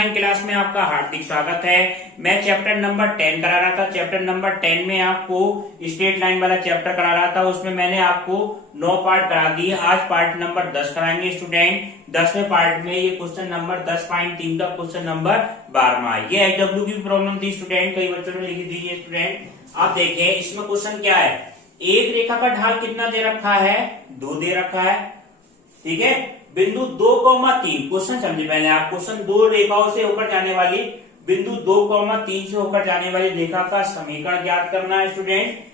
Online class में आपका हार्दिक स्वागत है। मैं चैप्टर नंबर 10 करा रहा था। चैप्टर नंबर 10 में आपको स्ट्रेट लाइन वाला चैप्टर करा रहा था। उसमें मैंने आपको 9 पार्ट करा दिए। आज पार्ट नंबर 10 कराएंगे स्टूडेंट। 10वें पार्ट में ये क्वेश्चन नंबर 10.3 का क्वेश्चन नंबर 12वां। ये एचडब्ल्यू की प्रॉब्लम थी स्टूडेंट, कई बच्चों ने लिखी थी ये स्टूडेंट। आप देखिए इसमें क्वेश्चन क्या है। एक रेखा का ढाल कितना दे रखा है, 2 दे रखा है। ठीक है, बिंदु 2,3। क्वेश्चन समझे पहले आप। क्वेश्चन 2 रेखाओं से होकर जाने वाली, बिंदु 2,3 से होकर जाने वाली रेखा का समीकरण ज्ञात करना है स्टूडेंट।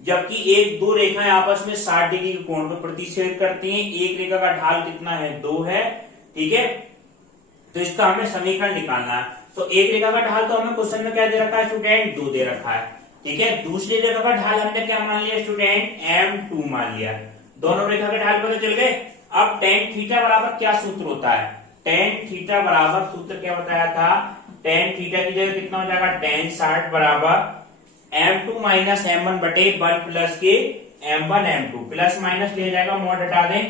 जबकि एक दो रेखाएं आपस में 60 डिग्री के कोण पर प्रतिच्छेद करती हैं। एक रेखा का ढाल कितना है, 2 है। ठीक है, तो इसका हमें समीकरण निकालना है। तो एक रेखा का ढाल तो हमें क्वेश्चन में क्या दे रखा है स्टूडेंट, 2 दे रखा है। ठीक है, दूसरी रेखा का ढाल हमने क्या मान लिया स्टूडेंट, M2 मान लिया। दोनों रेखा के ढाल पता चल गए। अब tan थीटा बराबर क्या सूत्र होता है, tan थीटा बराबर सूत्र क्या बताया था, tan थीटा की जगह कितना हो जाएगा, tan 60 बराबर M2 माइनस M1 बटे 1 प्लस के M1 M2। प्लस माइनस ले जाएगा, मॉड हटा दें,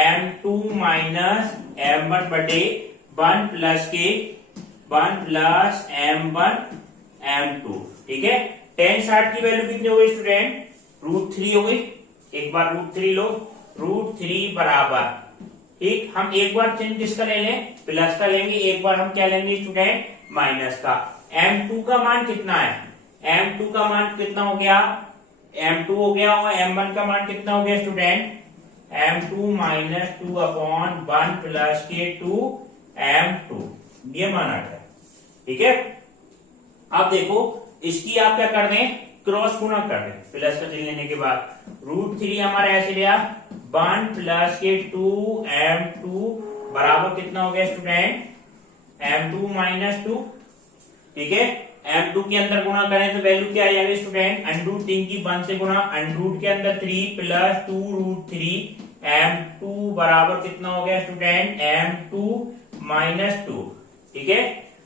M2 माइनस M1 बटे 1 प्लस के 1 प्लस M1 M2। ठीक है, tan 60 की वैल्यू कितनी हो गई स्टूडेंट, √3 हो गई। एक बार √3 लो, √3 बराबर, ठीक, हम एक बार चिन्ह किसका ले लें, प्लस का लेंगे। एक बार हम क्या लेंगे स्टूडेंट, माइनस का। M2 का मान कितना है, M2 का मान कितना हो गया, M2 हो गया। और M1 का मान कितना हो गया student, M2 minus 2 upon 1 plus के 2 M2। ये मान आ गया। ठीक है, अब देखो इसकी आप क्या कर दें, क्रॉस गुणा कर दें। प्लस का चिन्ह लेने के बाद √3 हमारा ऐसे लिया, 1 प्लस के 2 M2 बराबर कितना हो गया स्टूडेंट, M2 माइनस 2। ठीक है, M2 के अंदर गुणा करें तो वैल्यू क्या आ जाएगी स्टूडेंट, √3 की 1 से गुणा, √ के अंदर 3 प्लस 2 √3 M2 बराबर कितना हो गया स्टूडेंट, M2 माइनस 2। ठीक है,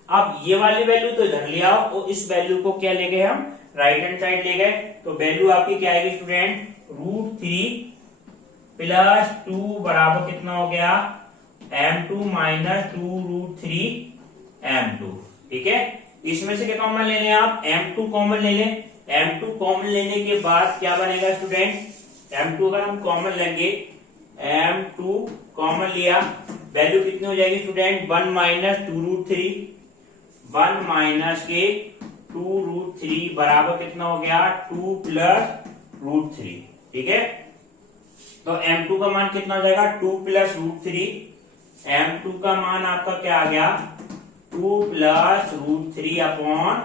अब ये वाली वैल्यू तो इधर ले आओ और इस वैल्यू को क्या ले गए हम, राइट हैंड साइड ले गए। तो वैल्यू आपकी क्या आएगी स्टूडेंट, √3 प्लस 2 बराबर कितना हो गया, M2 माइनस 2 √3 M2। ठीक है, इसमें से क्या कॉमन ले लें आप, M2 कॉमन ले लें। M2 कॉमन लेने के बाद क्या बनेगा स्टूडेंट, M2 अगर हम कॉमन लेंगे, M2 कॉमन लिया, वैल्यू कितनी हो जाएगी स्टूडेंट, 1 माइनस 2 √3, 1 माइनस के 2 √3 बराबर कितना हो गया, 2 प्लस √3। ठीक है, तो M2 का मान कितना हो जाएगा, 2 प्लस √3। M2 का मान आपका क्या आ गया, 2 प्लस √3 अपॉन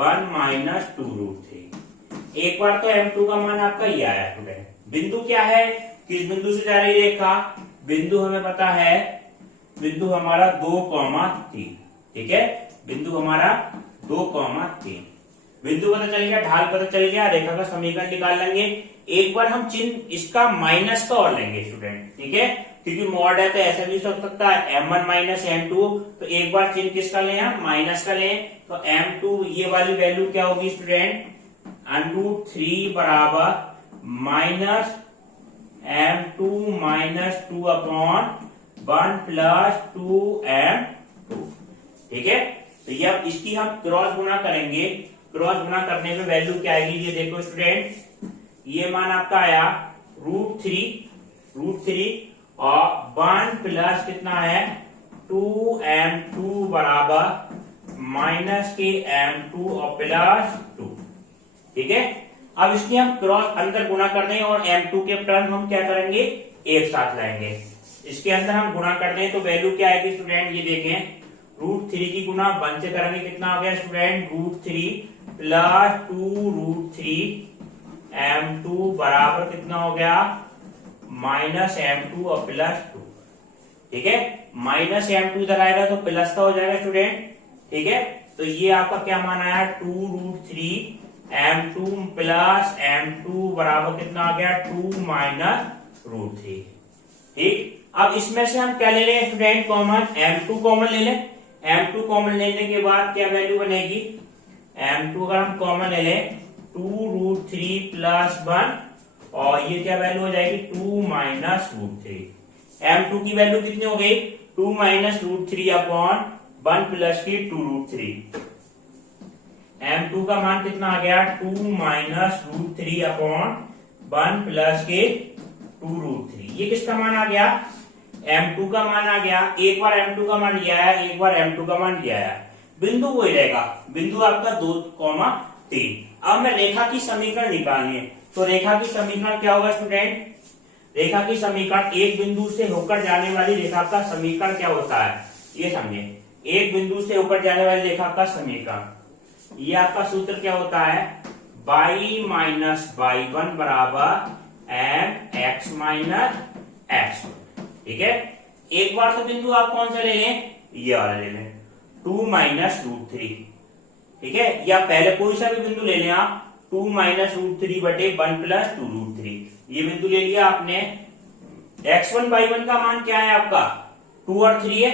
1 माइनस 2 √3। एक बार तो M2 का मान आपका ये आया स्टूडेंट। बिंदु क्या है, किस बिंदु से जा रही रेखा, बिंदु हमें पता है, बिंदु हमारा 2,3। ठीक है, बिंदु हमारा 2,3। बिंदु पता चल गया, ढाल पता चल गया, रेखा का समीकरण निकाल लेंगे। एक बार हम चिन्ह इसका माइनस का और लेंगे स्टूडेंट। ठीक है, क्योंकि मॉड है तो ऐसा भी हो सकता है, M1 माइनस M2। तो एक बार चिन्ह किसका लें, हम माइनस का लें। तो M2 ये वाली वैल्यू क्या होगी स्टूडेंट, √3 बराबर minus M2 minus 2 upon 1 plus 2 M2। ठीक है, तो ये अब इसकी हम क्रॉस गुणा करेंगे। क्रॉस गुणा करने में वैल्यू क्या आएगी, ये देखो स्टूडेंट, ये मान आपका आया √3 और 1 प्लस कितना है 2 M2 बराबर माइनस के M2 और प्लस 2। ठीक है, अब इसकी हम क्रॉस अंदर गुणा कर दें और M2 के टर्म हम क्या करेंगे, एक साथ लाएंगे। इसके अंदर हम गुणा कर दें तो वैल्यू क्या आएगी स्टूडेंट, ये देखें, √3 की गुणा 1 से करेंगे, कितना हो गया स्टूडेंट, √3 प्लस 2 √3 M2 बराबर कितना हो गया, माइनस M2 और प्लस 2। ठीक है, माइनस M2 इधर आएगा तो प्लस का हो जाएगा स्टूडेंट। ठीक है, तो ये आपका क्या मान आया, 2 √3 M2 प्लस M2 बराबर कितना आ गया, 2 माइनस √3। ठीक, अब इसमें से हम क्या ले लें स्टूडेंट, कॉमन, M2 कॉमन ले लें। M2 कॉमन लेने के बाद क्या वैल्यू बनेगी, M2 अगर हम कॉमन ले लें 2 √3 प्लस 1 और ये क्या वैल्यू हो जाएगी, 2 माइनस √3। M2 की वैल्यू कितनी हो गई, 2 माइनस √3 अपॉन 1 प्लस की 2√3। m2 का मान कितना आ गया 2 माइनस √3 अपॉन 1 प्लस के 2√3। ये किसका मान आ गया m2 का मान आ गया। एक बार m2 का मान लिया है, एक बार m2 का मान लिया है, बिंदु वही रहेगा, बिंदु आपका 2,3। अब मैं रेखा की समीकरण निकालनी है, तो रेखा की समीकरण क्या होगा स्टूडेंट, रेखा की समीकरण एक बिंदु से होकर जाने वाली रेखा का समीकरण क्या होता है, ये समझे। एक बिंदु से होकर जाने वाली रेखा का समीकरण, ये आपका सूत्र क्या होता है, y माइनस y1 बराबर एम एक्स माइनस एक्स। ठीक है, एक बार तो बिंदु आप कौन सा ले लें, ये वाला ले लें 2 माइनस √3। ठीक है, या पहले कोई सा भी बिंदु ले लें आप 2 माइनस √3 बटे 1 प्लस 2√3। ये बिंदु ले लिया आपने। x1 y1 का मान क्या है आपका 2 और 3 है,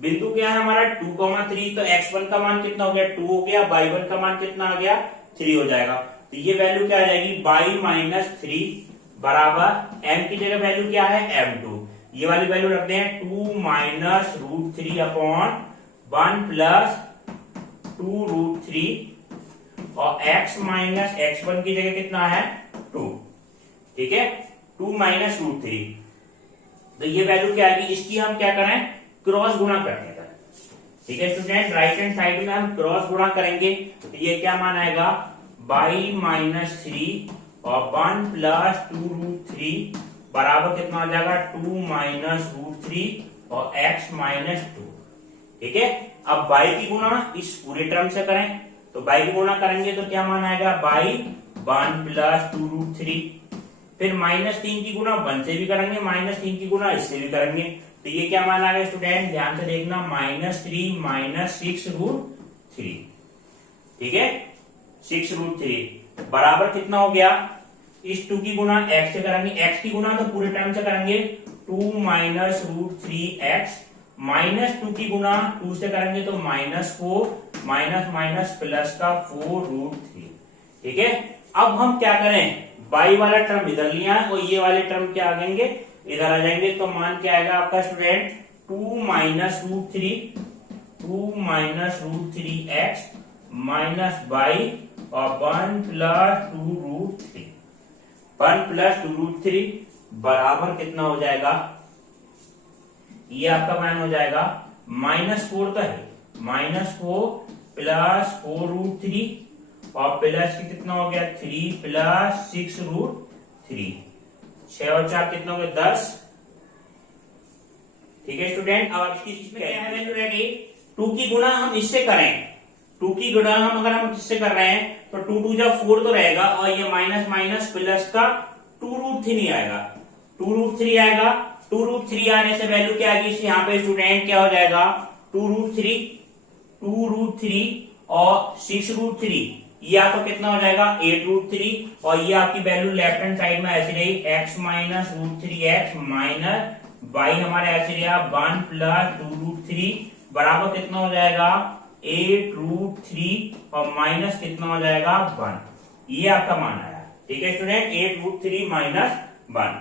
बिंदु क्या है हमारा 2,3, तो x1 का मान कितना हो गया 2 हो गया, y1 का मान कितना आ गया 3 हो जाएगा। तो ये वैल्यू क्या आ जाएगी y माइनस 3 बराबर m की जगह वैल्यू क्या है m2। ये वाली वैल्यू रखते हैं 2 माइनस √3 अपॉन 1 प्लस 2√3 और x माइनस x1 की जगह कितना है 2। ठीक है, 2 माइनस √3, तो ये वैल्यू क्या आएगी, इसकी हम क्या करें क्रॉस गुणा करते हैं। ठीक है स्टूडेंट, राइट हैंड साइड में हम क्रॉस गुणा करेंगे, तो ये क्या मान आएगा y माइनस 3 और 1 प्लस 2√3 बराबर कितना आ जाएगा 2 माइनस √3 और x माइनस 2। ठीक है, अब y की गुणा इस पूरे टर्म से करें, तो y की गुणा करेंगे तो क्या मान आएगा y 1 प्लस 2√3, फिर -3 की गुणा 1 से भी करेंगे, -3 की गुणा इससे भी करेंगे, तो ये क्या मान आ गया स्टूडेंट, ध्यान से देखना -3 माइनस 6√3। ठीक है, 6√3 बराबर कितना हो गया, इस 2 की गुणा x से करेंगे, x की गुणा तो पूरे टर्म से करेंगे 2 माइनस √3x, -2 की गुणा 2 से करेंगे तो -4 माइनस माइनस प्लस का 4√3। ठीक है, अब हम क्या करें, y वाला टर्म इधर लिया और ये वाले टर्म क्या आ जाएंगे इधर आ जाएंगे, तो मान क्या आएगा आपका student 2 minus √3x minus y और 1 प्लस 2√3, 1 प्लस 2√3 बराबर कितना हो जाएगा, ये आपका मान हो जाएगा -4 तो है, -4 प्लस 4√3 और प्लस की कितना हो गया 3 प्लस 6√3, 6 और 4 कितना हो गया 10। ठीक है स्टूडेंट, अब इसमें क्या है वैल्यू रेडी, 2 की गुणा हम इससे करें, 2 की गुणा हम अगर हम इससे कर रहे हैं तो 2 2 जा 4 तो रहेगा, और ये माइनस माइनस प्लस का 2√3 नहीं आएगा, 2√3 आएगा। 2√3 आने से वैल्यू क्या आएगी यहाँ पे स्टूडेंट, क्या हो जाएगा 2√3 और 6√3, ये आपका कितना हो जाएगा 8√3, और ये आपकी वैल्यू लेफ्ट हैंड साइड में ऐसी रही x minus √3x minus y हमारे ऐसे रहा 1 प्लस 2√3 बराबर कितना हो जाएगा 8√3 और माइनस कितना हो जाएगा 1। ये आपका मान आया। ठीक है स्टूडेंट, 8√3 माइनस 1,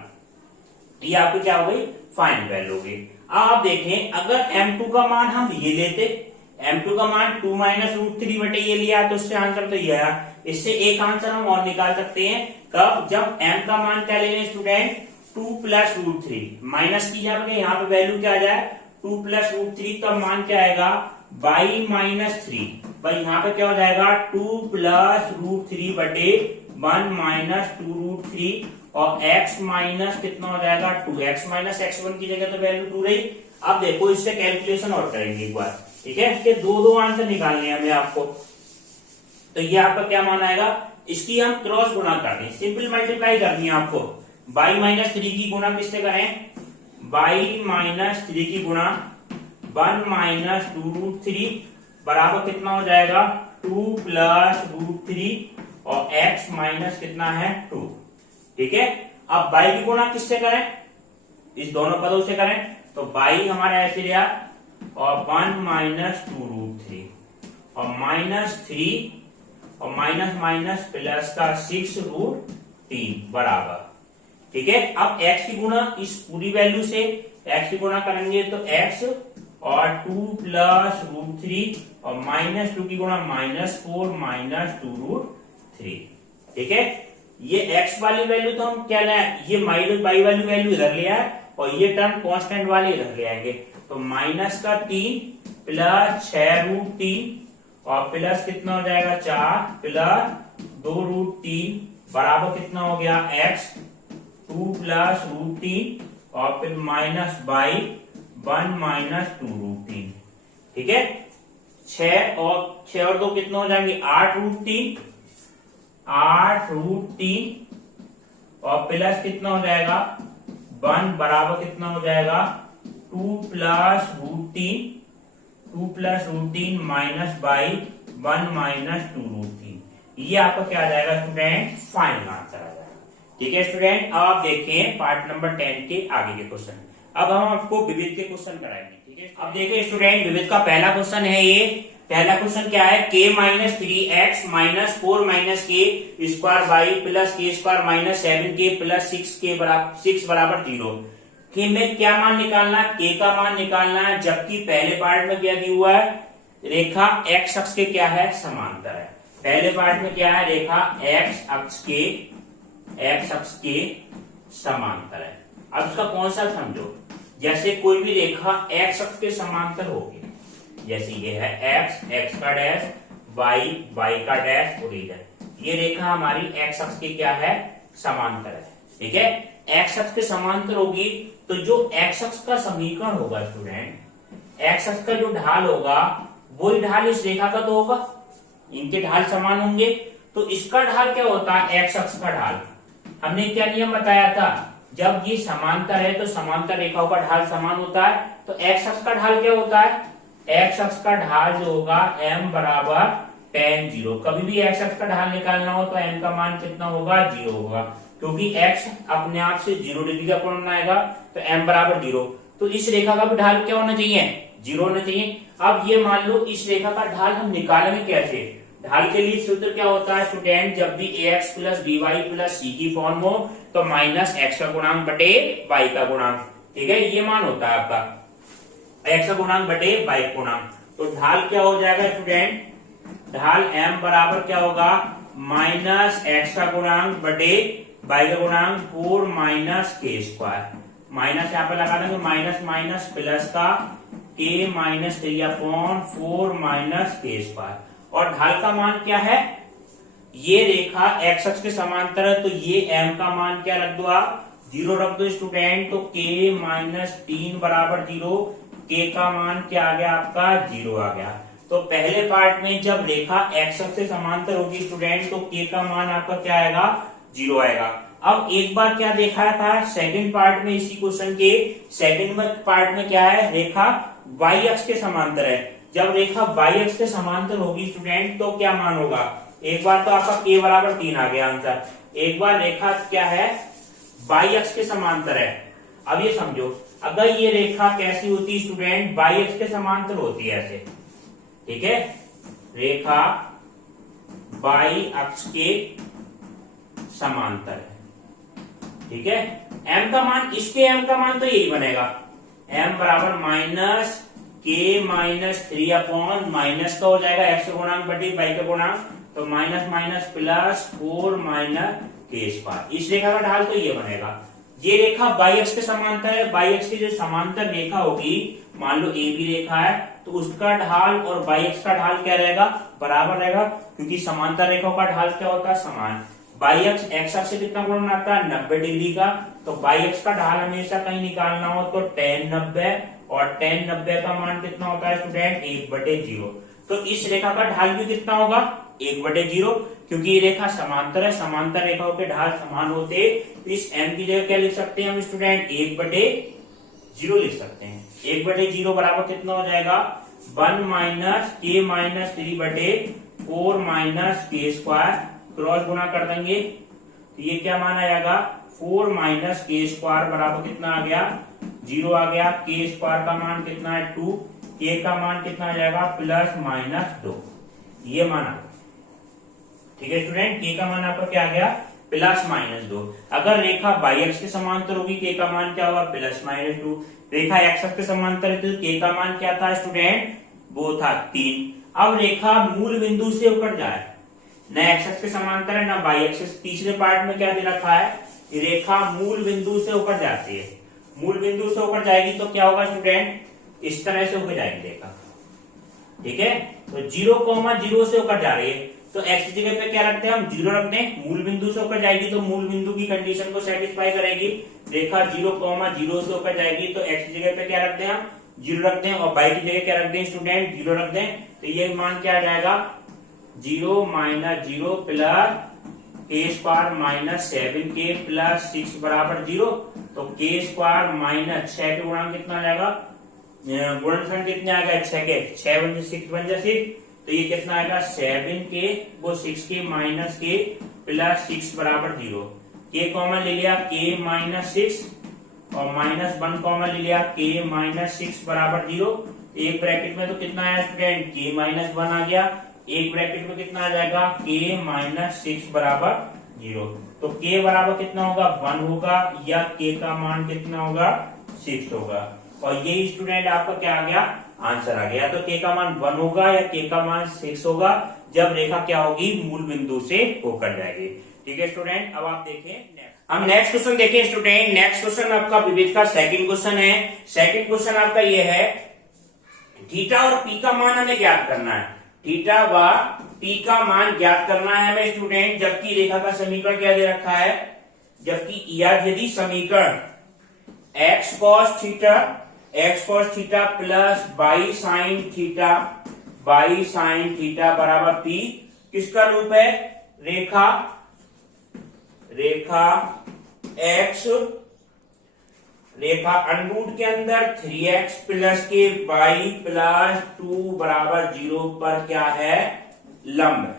ये आपकी क्या हो गई फाइनल वैल्यू हो गई। अब आप देखें अगर m2 का मान हम ये लेते, m2 का मान 2 माइनस √3 बटे ये लिया, तो उससे आंसर तो ये आया। इससे एक आंसर हम और निकाल सकते हैं, कब, जब m का मान क्या ले लें स्टूडेंट 2 प्लस √3, माइनस की यहाँ पे वैल्यू क्या आ जाए 2 प्लस √3, तब मान क्या आएगा y माइनस 3, भाई यहाँ पे क्या हो जाएगा 2 प्लस √3 बटे 1 माइनस 2√3 और x माइनस कितना हो जाएगा 2, x माइनस x1 की जगह तो वैल्यू 2 रही। अब देखो इससे कैलकुलेशन और करेंगे एक बार। ठीक है, इसके दो आंसर निकालने हैं हमें आपको, तो ये आपका क्या मान आएगा, इसकी हम क्रॉस गुणा करते हैं, सिंपल मल्टीप्लाई करनी है आपको। y माइनस 3 की गुणा किससे करें, y माइनस 3 की गुणा 1 माइनस 2√3 बराबर कितना हो जाएगा 2 प्लस √3 और x माइनस कितना है 2। ठीक है, अब y की गुणा किससे करें, इस दोनों पदों से करें, तो y हमारा ऐसे रहा और 1 माइनस 2√3 और -3 और माइनस माइनस प्लस का 6√3 बराबर। ठीक है, अब x की गुणा इस पूरी वैल्यू से x की गुणा करेंगे तो x और 2+√3 और -2 की गुणा -4 -2√3। ठीक है, ये x वाली वैल्यू तो हम क्या लाए, ये y वाली वैल्यू इधर ले आए और ये टर्म कांस्टेंट वाले इधर ले आएंगे। तो -3 प्लस 6√3 और प्लस कितना हो जाएगा 4 प्लस 2√3 बराबर कितना हो गया x 2+√3 और फिर -1 -2√3। ठीक है, 6 और 2 कितना हो जाएंगे 8√3 और प्लस कितना हो जाएगा 1 बराबर कितना हो जाएगा 2+√3 -1 -2√3। ये आपका क्या आ जाएगा स्टूडेंट, फाइनल आंसर आ जाएगा। ठीक है स्टूडेंट, अब आप देखें पार्ट नंबर 10 के आगे के क्वेश्चन। अब हम आपको विविध के क्वेश्चन कराएंगे। ठीक है, अब देखिए स्टूडेंट, विविध का पहला क्वेश्चन है ये। पहला क्वेश्चन क्या है, k - 3x - 4 - k square y plus k square - 7k plus 6 बराबर 0 कि में क्या मान निकालना है, k का मान निकालना है। जबकि पहले पार्ट में क्या दिया हुआ है, रेखा x अक्ष के क्या है, समांतर है। पहले पार्ट में क्या है, रेखा x अक्ष के समांतर है। अब इसका कौन सा समझो, जैसे कोई भी रेखा x अक्ष के समांतर होगी, जैसे ये है x का डैश, y का डैश और इधर ये रेखा हमारी x अक्ष के क्या है, समांतर है। ठीक है, x अक्ष के समांतर होगी तो जो x अक्ष का समीकरण होगा स्टूडेंट, x अक्ष का जो ढाल होगा वही ढाल इस रेखा का तो होगा, इनके ढाल समान होंगे। तो इसका ढाल क्या होता है, x अक्ष का ढाल। हमने क्या नियम बताया था, जब ये समांतर है तो समांतर रेखाओं का ढाल समान होता है। तो x अक्ष का ढाल क्या होता है, x अक्ष का ढाल जो होगा m बराबर tan 0। कभी भी x अक्ष का ढाल निकालना हो तो m का मान कितना होगा, 0 होगा, क्योंकि x अपने आप से 0 डिग्री का कोण बनाएगा तो m बराबर 0। तो इस रेखा का भी ढाल क्या होना चाहिए, 0 होना चाहिए। अब ये मान लो इस रेखा का ढाल हम निकालेंगे कैसे, ढाल के लिए सूत्र क्या होता है स्टूडेंट, जब भी ax + by + c की फॉर्म हो तो -x का गुणांक बटे y का गुणांक। ठीक है, ये मान होता है आपका x का गुणांक बटे y का गुणांक। तो ढाल क्या हो जाएगा स्टूडेंट, ढाल m बराबर क्या होगा, -x का गुणांक बटे y का गुणांक 4 - k स्क्वायर। माइनस यहाँ पे लगा देंगे, माइनस प्लस का k - 3/4 - k स्क्वायर। और ढाल का मान क्या है, ये रेखा x अक्ष के समांतर है तो ये m का मान क्या रख दो आप, 0 रख दो स्टूडेंट। तो k - 3 बराबर 0, k का मान क्या आ गया आपका, 0 आ गया। तो पहले पार्ट में जब रेखा x अक्ष से समांतर होगी स्टूडेंट तो k का मान आपका क्या आएगा, 0 आएगा। अब एक बार क्या देखा था सेकंड पार्ट में, इसी क्वेश्चन के सेकंड पार्ट में क्या है, रेखा y अक्ष के समांतर है। जब रेखा y अक्ष के समांतर होगी स्टूडेंट तो क्या मान होगा, एक बार तो आपका k बराबर 3 आ गया आंसर। एक बार रेखा क्या है, y अक्ष के समांतर है। अब ये समझो, अगर ये रेखा कैसी होती स्टूडेंट, y अक्ष के समांतर होती है ऐसे। ठीक है, रेखा y अक्ष के समांतर है। ठीक है, m का मान, इसके m का मान तो यही बनेगा, m बराबर -k - 3/, माइनस का हो जाएगा x का गुणांक बटे y का गुणांक, तो माइनस प्लस 4 - k स्क्वायर। इस रेखा का ढाल तो ये बनेगा। ये रेखा y अक्ष के समांतर है, y अक्ष की जो समांतर रेखा होगी, मान लो AB रेखा है तो उसका ढाल और y अक्ष का ढाल क्या रहेगा, बराबर रहेगा, क्योंकि समांतर रेखाओं का ढाल क्या होता है, समान। y अक्ष x अक्ष से कितना कोण बनाता है, 90 डिग्री का। तो y अक्ष का ढाल हमेशा कहीं निकालना हो तो tan 90, और tan 90 का मान कितना होता है स्टूडेंट, 1/0। तो इस रेखा का ढाल भी कितना होगा, 1/0, क्योंकि ये रेखा समांतर है, समांतर रेखाओं के ढाल समान होते। तो इस m की जगह क्या लिख सकते हैं हम स्टूडेंट, 1/0 लिख सकते हैं। 1/0 बराबर कितना हो जाएगा, 1 - k - 3/4 - k स्क्वायर, क्रॉस गुणा कर देंगे तो ये क्या मान आएगा, 4 - k स्क्वायर बराबर कितना आ गया, 0 आ गया। k स्क्वायर का मान कितना है, 2, k का मान कितना आ जाएगा, +-2, ये मान आ गया। ठीक है स्टूडेंट, k का मान आपका क्या आ गया, प्लस माइनस 2। अगर रेखा बाई एक्स के समांतर होगी के का मान क्या होगा प्लस माइनस 2। रेखा एक्स अक्ष के समांतर है तो के का मान क्या था स्टूडेंट वो था 3। अब रेखा मूल बिंदु से ऊपर जाए, न एक्स अक्ष के समांतर है ना बाई एक्स। तीसरे पार्ट में क्या दे रखा है, रेखा मूल बिंदु से ऊपर जाती है, मूल बिंदु से ऊपर जाएगी तो क्या होगा स्टूडेंट, इस तरह से ऊपर जाएगी रेखा, ठीक है। तो 0,0 से ऊपर जा रही है तो एक्स की जगह पे क्या रखते हैं हम 0 रखते हैं। मूल बिंदु से ऊपर जाएगी तो मूल बिंदु की कंडीशन को सेटिस्फाई करेगी। रेखा 0,0 से ऊपर जाएगी तो एक्स की जगह पे क्या रखते हैं हम 0 रखते हैं और बाई की जगह क्या रखते हैं स्टूडेंट 0 रखते हैं। तो ये मान क्या आ जाएगा 0 माइनस 0 प्लस के स्क्वायर माइनस 7k प्लस 6 बराबर 0। तो के स्क्वायर माइनस 6 के गुणांक कितना आ जाएगा, गुणनखंड कितने आएगा 6 के, 6 बन 6 बन जा 6। तो ये कितना आएगा 7k वो 6k माइनस के प्लस 6 बराबर 0। के कॉमन ले लिया k माइनस 6 और माइनस 1 कॉमन ले लिया k माइनस 6 बराबर 0। एक ब्रैकेट में तो कितना आया स्टूडेंट k माइनस 1 आ गया, एक ब्रैकेट में कितना आ जाएगा k माइनस 6 बराबर 0। तो k बराबर कितना होगा 1 होगा या k का मान कितना होगा 6 होगा। और ये स्टूडेंट आपका क्या आ गया आंसर आ गया। तो k का मान 1 होगा या k का मान 6 होगा जब रेखा क्या होगी मूल बिंदु से होकर जाएगी। ठीक है स्टूडेंट, अब आप देखें हम नेक्स्ट क्वेश्चन देखें स्टूडेंट। नेक्स्ट क्वेश्चन आपका विविध का सेकंड क्वेश्चन है। सेकंड क्वेश्चन आपका ये है थीटा और पी का मान हमें ज्ञात करना है। थीटा व पी का मान ज्ञात करना है हमें स्टूडेंट, जबकि रेखा का समीकरण क्या दे रखा है, जबकि यदि समीकरण x cos theta plus by sine theta बराबर p किसका रूप है, रेखा अंडरूट के अंदर 3x प्लस के बाई प्लस 2 बराबर 0 पर क्या है लंब है।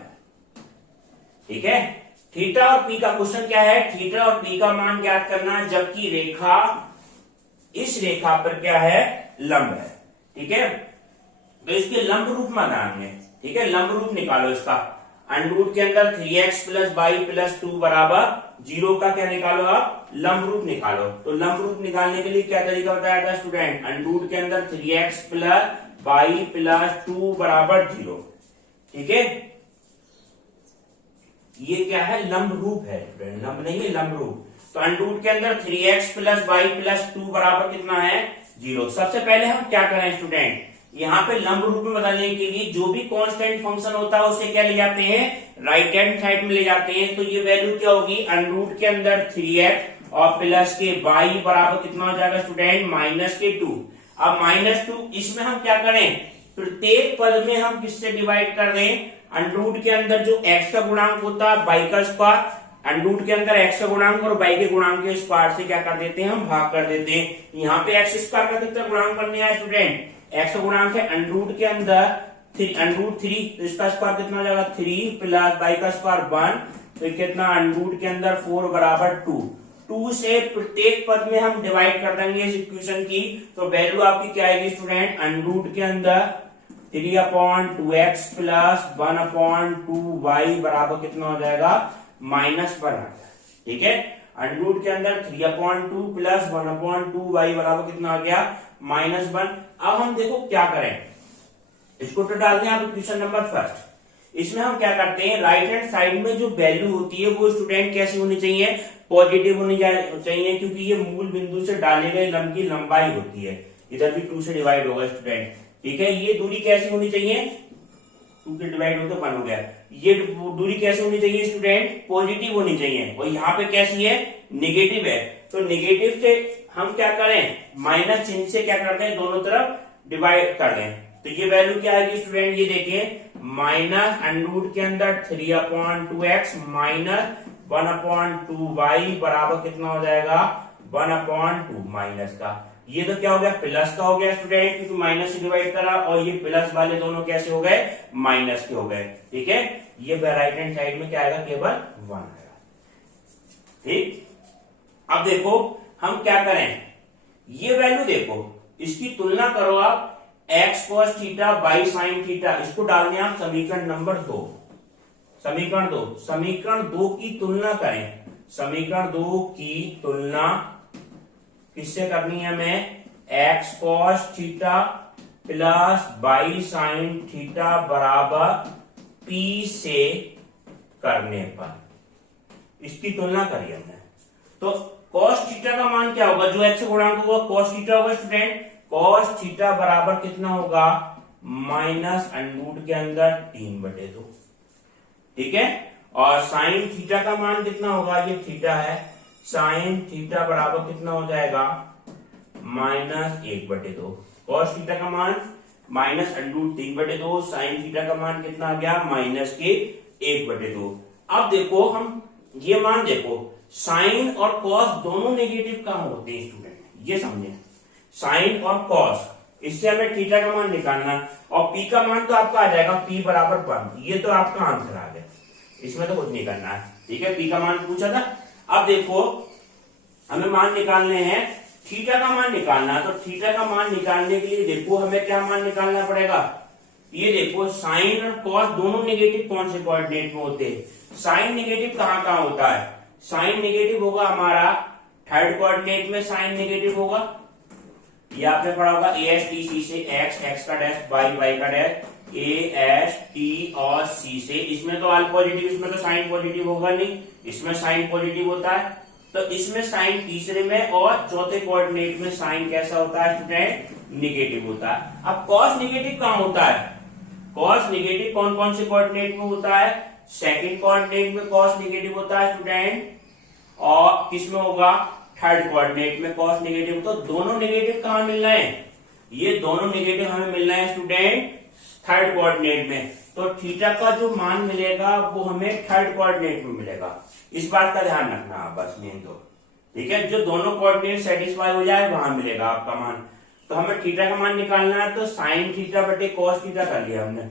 ठीक है, थीटा और पी का क्वेश्चन क्या है, थीटा और पी का मान ज्ञात करना है जबकि रेखा इस रेखा पर क्या है लंब है। ठीक है, तो इसके लंब रूप में बनाएंगे। ठीक है, लंब रूप निकालो इसका। अंडरूट के अंदर 3x प्लस बाई प्लस 2 बराबर 0 का क्या निकालो आप लंब रूप निकालो। तो लंब रूप निकालने के लिए क्या तरीका बताया था स्टूडेंट, अंडरूट के अंदर 3x प्लस बाई प्लस 2 बराबर 0। ठीक है, ये क्या है लंब रूप है स्टूडेंट, लंब नहीं है लंब रूप। तो अंडरूट के अंदर 3x प्लस बाई प्लस 2 बराबर कितना है 0। सबसे पहले हम क्या करें स्टूडेंट, यहाँ पे लंब रूप में बदलने के लिए जो भी कांस्टेंट फंक्शन होता है उसे क्या ले जाते हैं राइट हैंड साइड में ले जाते हैं। तो ये वैल्यू क्या होगी, अंडरूट के अंदर 3x और प्लस के बाई बराबर कितना हो जाएगा स्टूडेंट माइनस के 2। अब माइनस 2 इसमें हम क्या करें, प्रत्येक पद में हम किससे डिवाइड कर दें, अंडरूट के अंदर जो x का गुणांक होता है बाई का स्क्वायर, अंडरूट के अंदर x का गुणांक और बाई के गुणांक के स्क्वायर से क्या कर देते हैं हम भाग कर देते हैं। यहाँ पे x स्क्वायर का कितना गुणांक करने आया स्टूडेंट, x का गुणांक है अंडरूट के अंदर अंडरूट 3, तो इसका स्क्वायर कितना हो जाएगा 3 प्लस बाई का स्क्वायर 1, तो कितना अंडरूट के अंदर 4 बराबर 2 से प्रत्येक पद में हम डिवाइड कर देंगे इस इक्वेशन की। तो वैल्यू आपकी क्या आएगी स्टूडेंट, अंडरूट के अंदर 3/2x प्लस 1/2y बराबर कितना हो जाएगा -1। ठीक है, अंडरूट के अंदर 3/2 प्लस 1/2y बराबर कितना आ गया -1। अब हम देखो क्या करें, इसको तो डालते हैं आप क्वेश्चन नंबर फर्स्ट। इसमें हम क्या करते हैं, राइट हैंड साइड में जो वैल्यू होती है वो स्टूडेंट कैसी होनी चाहिए, पॉजिटिव होनी चाहिए, क्योंकि ये मूल बिंदु से डाले गए लंब की लंबाई होती है। इधर भी 2 से डिवाइड होगा स्टूडेंट। ठीक है, ये दूरी कैसी होनी चाहिए, 2 से डिवाइड हो तो 1 हो गया। ये दूरी कैसे होनी चाहिए स्टूडेंट, पॉजिटिव होनी चाहिए, और यहाँ पे कैसी है नेगेटिव है। तो नेगेटिव से हम क्या करें, माइनस चिन्ह से क्या करते हैं दोनों तरफ डिवाइड कर दें। तो ये वैल्यू क्या आएगी स्टूडेंट, ये देखिए माइनस अंडरूट के अंदर 3/2x माइनस 1/2y बराबर कितना हो जाएगा 1/2 माइनस का। ये तो क्या हो गया प्लस का हो गया स्टूडेंट, क्योंकि माइनस से डिवाइड करा, और ये प्लस वाले दोनों कैसे हो गए माइनस के हो गए। ठीक है, ये राइट हैंड साइड में क्या आएगा केवल 1 आएगा। ठीक, अब देखो हम क्या करें, ये वैल्यू देखो, इसकी तुलना करो आप x cos theta by sine theta, इसको डालने आप समीकरण नंबर 2। समीकरण 2 की तुलना करें समीकरण 2 की तुलना किससे करनी है हमें? x cos theta plus y sin theta बराबर p से करने पर इसकी तुलना करी हमने। तो cos थीटा का मान क्या होगा? जो x गुणांक होगा cos थीटा होगा स्टूडेंट। cos थीटा बराबर कितना होगा? माइनस अंडर के अंदर 3/2, ठीक है। और साइन थीटा का मान कितना होगा? ये थीटा है, साइन थीटा बराबर कितना हो जाएगा? -1/2। cos थीटा का मान माइनस अंडर 3/2, साइन थीटा का मान कितना आ गया? -1/2। अब देखो हम ये मान देखो, साइन और कॉस दोनों नेगेटिव कहां होते हैं स्टूडेंट? ये समझे, साइन और कॉस, इससे हमें थीटा का मान निकालना है और पी का मान तो आपका आ जाएगा p बराबर 1। ये तो आपका आंसर आ गया, इसमें तो कुछ नहीं करना है, ठीक है। पी का मान पूछा था। अब देखो हमें मान निकालने हैं, थीटा का मान निकालना है। तो थीटा का मान निकालने के लिए देखो हमें क्या मान निकालना पड़ेगा? ये देखो साइन और कॉस दोनों नेगेटिव कौन से कोऑर्डिनेट में होते हैं? साइन नेगेटिव कहां कहां होता है? साइन नेगेटिव होगा हमारा थर्ड कोऑर्डिनेट में, साइन नेगेटिव होगा। ये आपने पढ़ा होगा ए एस टी सी से, एक्स एक्स का डैश, वाई वाई का डैश, ए एस टी और सी से। इसमें तो ऑल पॉजिटिव, इसमें तो साइन पॉजिटिव होगा नहीं, इसमें साइन पॉजिटिव होता है। तो इसमें साइन तीसरे में और चौथे कोऑर्डिनेट में साइन कैसा होता है स्टूडेंट? नेगेटिव होता है। अब कॉस नेगेटिव कहां होता है? कॉस नेगेटिव कौन कौन से कोऑर्डिनेट में होता है? सेकंड कोऑर्डिनेट में कॉस नेगेटिव होता है स्टूडेंट, और किसमें होगा? थर्ड कोऑर्डिनेट में कॉस नेगेटिव। तो दोनों नेगेटिव कहां मिल रहे हैं? ये दोनों नेगेटिव हमें मिल रहे हैं स्टूडेंट थर्ड कोऑर्डिनेट में। तो थीटा का जो मान मिलेगा वो हमें थर्ड कोऑर्डिनेट में मिलेगा। इस बात का ध्यान रखना आप बस, मेन तो, ठीक है। जो दोनों कोऑर्डिनेट सेटिस्फाई हो जाए वहां मिलेगा आपका मान। तो हमें थीटा का मान निकालना है, तो साइन थीटा बटे कॉस थीटा कर लिया हमने।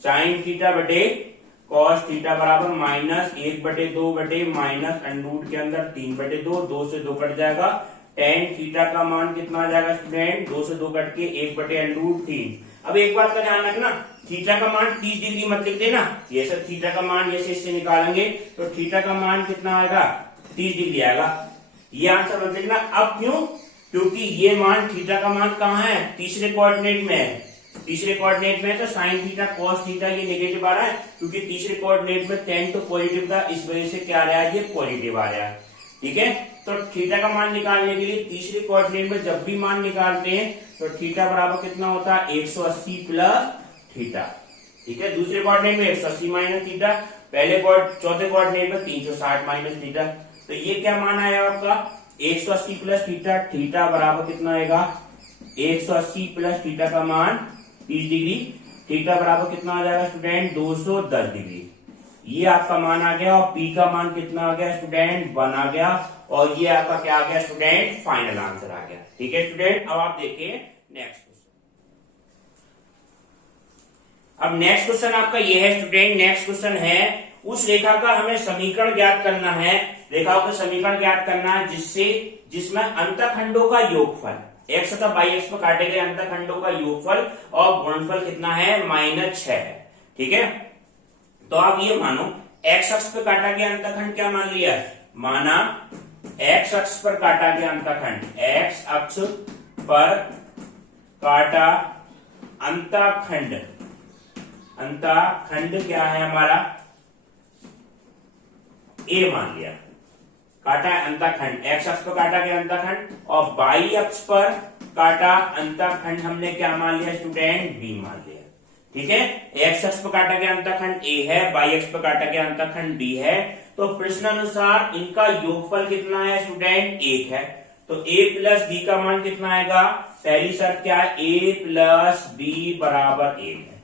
साइन थीटा बटे कॉस थीटा बराबर -1/2 बटे माइनस अंडर के अंदर 3/2, 2 से 2 कट जाएगा। टेन थीटा का मान कितना आ जाएगा स्टूडेंट? 2 से 2 कट के 1/√3। अब एक बात का ध्यान रखना, थीटा का मान 30 डिग्री मत लिख देना। ये सब थीटा का मान जैसे इससे निकालेंगे तो थीटा का मान कितना आएगा? 30 डिग्री आएगा। ये आंसर मत लिखना। अब क्यों? क्योंकि ये मान थीटा का मान कहाँ है? तीसरे कोऑर्डिनेट में है। तीसरे कोऑर्डिनेट में तो साइन थीटा कॉस थीटा ये नेगेटिव आ रहा है, क्योंकि तीसरे कोऑर्डिनेट में tan तो पॉजिटिव था, इस वजह से क्या आ रहा है? ये पॉजिटिव आ रहा है, ठीक है। तो थीटा का मान निकालने के लिए तीसरे कोऑर्डिनेट में जब भी मान निकालते हैं तो थीटा बराबर कितना होता है? 180 प्लस थीटा, ठीक है। दूसरे कोऑर्डिनेट में 180 माइनस थीटा, पहले चौथे कोऑर्डिनेट में 360 माइनस थीटा। तो ये क्या मान आया आपका? 180 प्लस थीटा। थीटा बराबर कितना आएगा? 180 प्लस थीटा का मान 30 डिग्री। थीटा बराबर कितना आ जाएगा स्टूडेंट? 210 डिग्री। ये आपका मान आ गया। और पी का मान कितना आ गया स्टूडेंट? 1 आ गया। और ये आपका क्या आ गया स्टूडेंट? फाइनल आंसर आ गया, ठीक है स्टूडेंट। अब आप देखिए नेक्स्ट क्वेश्चन। अब नेक्स्ट क्वेश्चन आपका ये है स्टूडेंट। नेक्स्ट क्वेश्चन है, उस रेखा का हमें समीकरण ज्ञात करना है। रेखाओं का समीकरण ज्ञात करना है जिसमें अंतखंडों का योगफल, x तथा बाई एक्स पर काटे गए अंतखंडों का योगफल और गुणनफल कितना है? -6 है, ठीक है। तो आप ये मानो x अक्ष पर काटा गया अंतखंड क्या मान लिया? माना x अक्ष पर काटा गया अंतखंड, x अक्ष पर काटा अंतखंड, अंतखंड क्या है हमारा? a मान लिया। काटा अंतखंड, x अक्ष पर काटा गया अंतखंड, और बाई अक्ष पर काटा अंतखंड हमने क्या मान लिया स्टूडेंट? b मान लिया, ठीक है। x अक्ष पर काटा गया अंतखंड a है, बाई अक्ष पर काटा गया अंतखंड b है। तो प्रश्न अनुसार इनका योगफल कितना है स्टूडेंट? 1 है। तो a प्लस b का मान कितना आएगा? पहली शर्त क्या है? a प्लस b बराबर 1 है।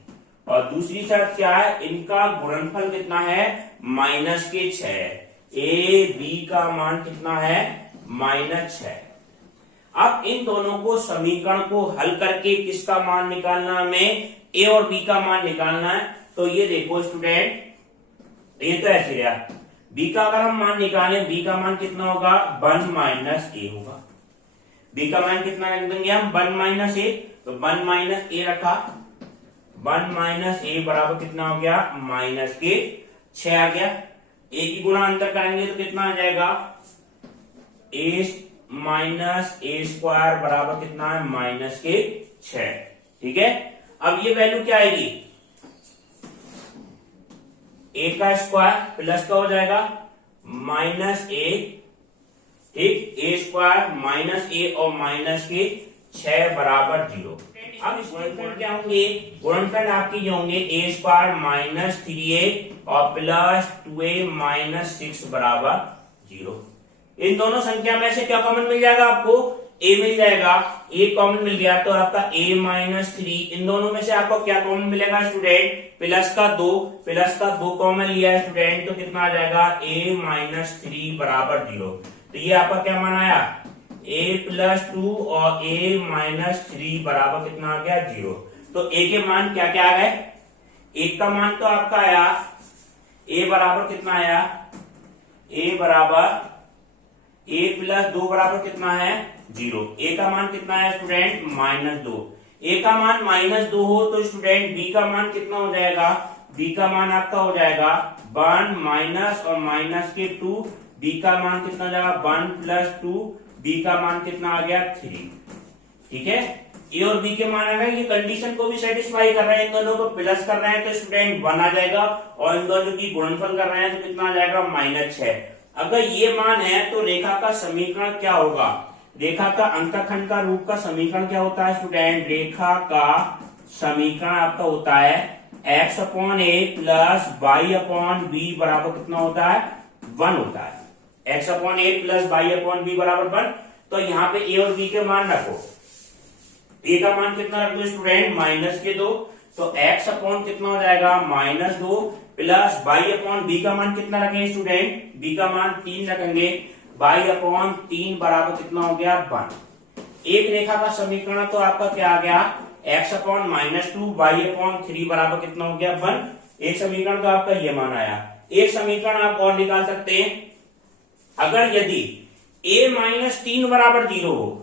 और दूसरी शर्त क्या है? इनका गुणनफल कितना है? -6 है। ए बी का मान कितना है? -6। अब इन दोनों को समीकरण को हल करके किसका मान निकालना? हमें ए और बी का मान निकालना है। तो ये देखो स्टूडेंट, ये तो ऐसे रहा। बी का अगर हम मान निकालें, बी का मान कितना होगा? 1 - a होगा। बी का मान कितना रख देंगे हम? 1 - a। तो 1 - a रखा, 1 - a बराबर कितना हो गया? -6 आ गया। ए की गुणा अंतर करेंगे तो कितना आ जाएगा, ए माइनस ए स्क्वायर बराबर कितना है, माइनस के 6। ठीक है, अब ये वैल्यू क्या आएगी, ए का स्क्वायर प्लस का हो जाएगा माइनस ए, ठीक, ए स्क्वायर माइनस ए और माइनस के 6 बराबर 0। अब इस गुणनफल क्या होंगे, गुणनफल आपके ये होंगे ए स्क्वायर माइनस 3a और प्लस 2a माइनस 6 बराबर 0। इन दोनों संख्या में से क्या कॉमन मिल जाएगा आपको, a मिल जाएगा, a कॉमन मिल गया तो आपका a माइनस 3, इन दोनों में से आपको क्या कॉमन मिलेगा स्टूडेंट, प्लस का 2 कॉमन लिया है स्टूडेंट तो कितना आ जाएगा, a माइनस 3 बराबर 0। तो ये आपका क्या मान आया, a प्लस 2 और a माइनस 3 बराबर कितना आ गया, 0। तो a के मान क्या क्या आ गए, एक का मान तो आपका आया a बराबर कितना आया, a बराबर a प्लस 2 बराबर कितना है, 0। a का मान कितना है स्टूडेंट, माइनस 2। a का मान माइनस 2 हो तो स्टूडेंट b का मान कितना हो जाएगा, b का मान आपका हो जाएगा 1 माइनस और माइनस के 2, b का मान कितना हो जाएगा 1 प्लस 2, b का मान कितना आ गया 3। ठीक है, a और b के मान आ गए, ये कंडीशन को भी सेटिस्फाई कर रहे हैं, इन दोनों को प्लस कर रहे हैं तो स्टूडेंट 1 आ जाएगा और इन दोनों की गुणनफल कर रहे हैं तो कितना आ जाएगा, माइनस 6। अगर ये मान है तो रेखा का समीकरण क्या होगा, रेखा का अंतःखंड का रूप का समीकरण क्या होता है स्टूडेंट, रेखा का समीकरण आपका होता है x अपॉन ए प्लस वाई अपॉन बी बराबर कितना होता है, 1 होता है। x अपॉन ए प्लस वाई अपॉन बी बराबर 1। तो यहाँ पे a और b के मान रखो, a का मान कितना रख दो स्टूडेंट, माइनस के 2, तो x अपॉन कितना हो जाएगा, minus 2 plus Y upon B का मान कितना रखेंगे स्टूडेंट, b का मान 3 रखेंगे, y अपॉन 3 बराबर कितना हो गया, 1। एक रेखा का समीकरण तो आपका क्या आ गया, x upon minus 2 Y upon 3 बराबर कितना हो गया, 1। एक समीकरण तो आपका ये मान आया। एक समीकरण आप और निकाल सकते हैं, अगर यदि a माइनस 3 बराबर 0 हो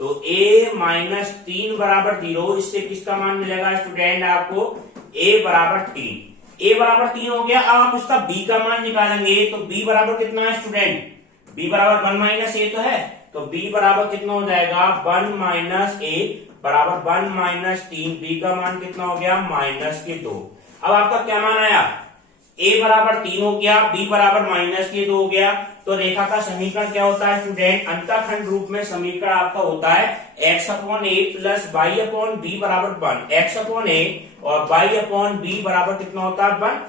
तो a माइनस 3 बराबर 0, इससे किसका मान मिलेगा स्टूडेंट आपको, a बराबर 3। a बराबर 3 हो गया, अब आप उसका b का मान निकालेंगे तो b बराबर कितना है स्टूडेंट, b बराबर 1 माइनस a तो है, तो b बराबर कितना हो जाएगा, 1 माइनस a बराबर 1 माइनस 3, b का मान कितना हो गया, माइनस के 2। अब आपका क्या मान आया, a बराबर 3 हो गया, b बराबर माइनस के 2 हो गया। तो रेखा का समीकरण क्या होता है स्टूडेंट, अंतःखंड रूप में समीकरण आपका होता है x अपॉन ए प्लस वाई अपॉन बी बराबर 1। x अपॉन ए और y अपॉन बी बराबर कितना होता है, 1।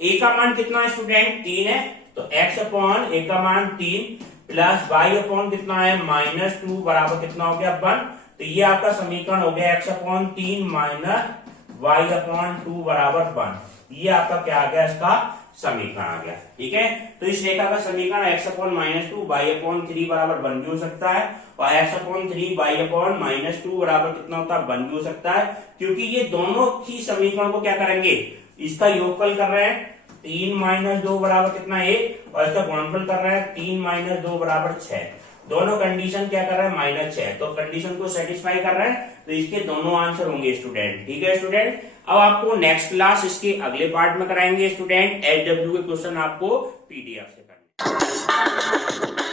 a का मान कितना है स्टूडेंट, 3 है, तो x अपॉन ए का मान 3 प्लस y अपॉन कितना है, माइनस 2 बराबर कितना हो गया, 1। तो ये आपका समीकरण हो गया x upon 3 minus y upon 2 बराबर 1। ये आपका क्या आ गया, इसका समीकरण आ गया। ठीक है, तो इस रेखा का समीकरण x upon minus 2 y upon 3 बराबर 1 भी हो सकता है और x upon 3 y upon minus 2 बराबर कितना होता है, 1 भी हो सकता है, क्योंकि ये दोनों ही समीकरण को क्या करेंगे, इसका योगफल कर रहे हैं, 3 माइनस 2 बराबर कितना 1 और इसका गुणनफल कर रहे हैं 3 माइनस 2 बराबर 6। दोनों कंडीशन क्या कर रहे हैं, माइनस 6, तो कंडीशन को सेटिस्फाई कर रहे हैं, तो इसके दोनों आंसर होंगे स्टूडेंट। ठीक है स्टूडेंट, अब आपको नेक्स्ट क्लास इसके अगले पार्ट में कराएंगे स्टूडेंट, एचडब्ल्यू के क्वेश्चन आपको पीडीएफ से करने।